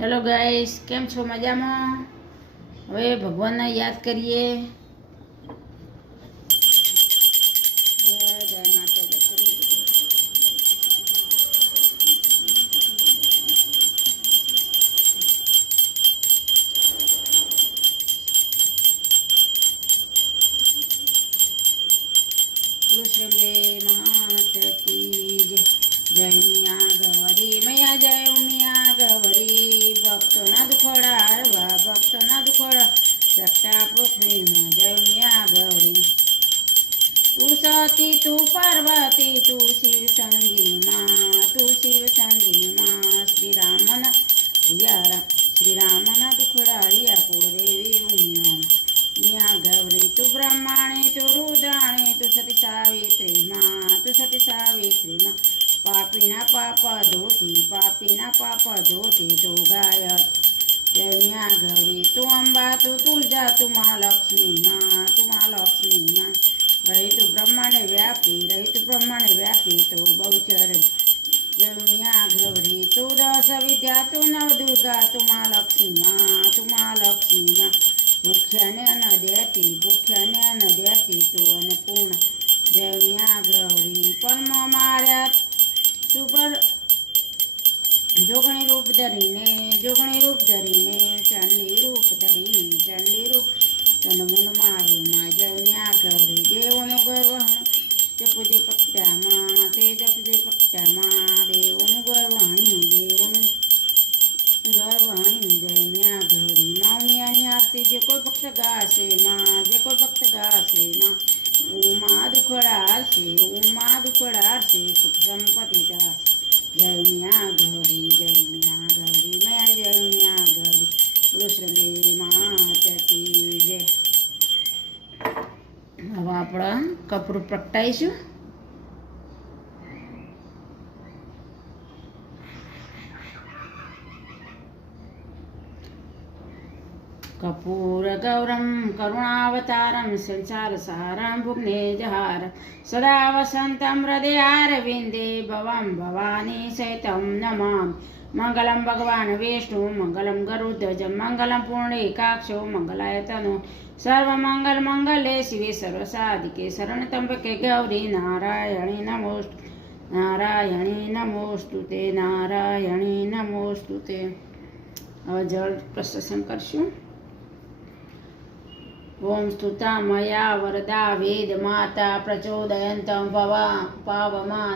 Hello guys, કેમ છો? મજામાં? હવે ભગવાનને યાદ કરીએ. જય જય માતાજી. કૃષ્ણ માતાજી જય મિયા ગવરી મૈયા જય ઉમિયા ગવરી ભક્તોના દુખોડા હરવા ભક્તોના દુખોડા સટ્ટા પૃથ્વીમાં જય ઉમિયા ગવરી તું સતી તું પાર્વતી તું શિવ સંગીની માં તું શિવ સંગીની માં શ્રીરામના દુખોડા હરિયા કુળદેવી ઉમિયો મિયા ગૌરી તું બ્રહ્માણી તું રુદ્રાણી તું સતી સાવિત્રી માં તું સતી સાવિત્રી માં પાપીના પાપ ધોતી તું ગાયક જય મિયા ગૌરી તું અંબા તું તુલજા તું મા લક્ષ્મી માં રહી તું બ્રહ્માંડે વ્યાપી તું બહુચર જય મિયા ગૌરી તું દસ વિદ્યા તું નવ દુર્ગા તું મા લક્ષ્મી માં ભૂખ્યાને અન્ન દેતી તું અન્નપૂર્ણ જય મિયા ગૌરી પલમાં માર્યા તું પર જોગણી રૂપ ધરીને ચંડી રૂપ ચંદમુંડમાં આવ્યું માં જય મિયા ગૌરી દેવોનો ગર્વ જપજે પટ્ટામાં દેવોનું ગર્વ હણ્યું જય મિયા ગૌરી મૌનિયાની આરતી જે કોઈ ભક્ત ગાશે માં ઉમા દુખડા હરશે સુખ સંપત્તિ દાશે જય મિયા ગૌરી મયા જય મિયા ગૌરી કૃષ્ણ માતાજી જય. હવે આપણે કપૂર પ્રગટાઈશું. कर्पूरगौरं करुणावतारं संसारसारं भुवनेजहारं सदा वसन्तं हृदयारविन्दे भवं भवानी सहितं नमामि. मङ्गलं भगवान् विष्णु मङ्गलं गरुडध्वजं मङ्गलं पुण्डरीकाक्षो मङ्गलाय तनु सर्वमङ्गलमङ्गले शिवे सर्वसाधिके शरणत्र्यम्बके गौरी नारायणी नमोस्तुते. હવે જળ પ્રશંસન કરશું. ઓમ સ્તુતા મયા વરદા વેદ માતા પ્રચોદયંતમ પાવમા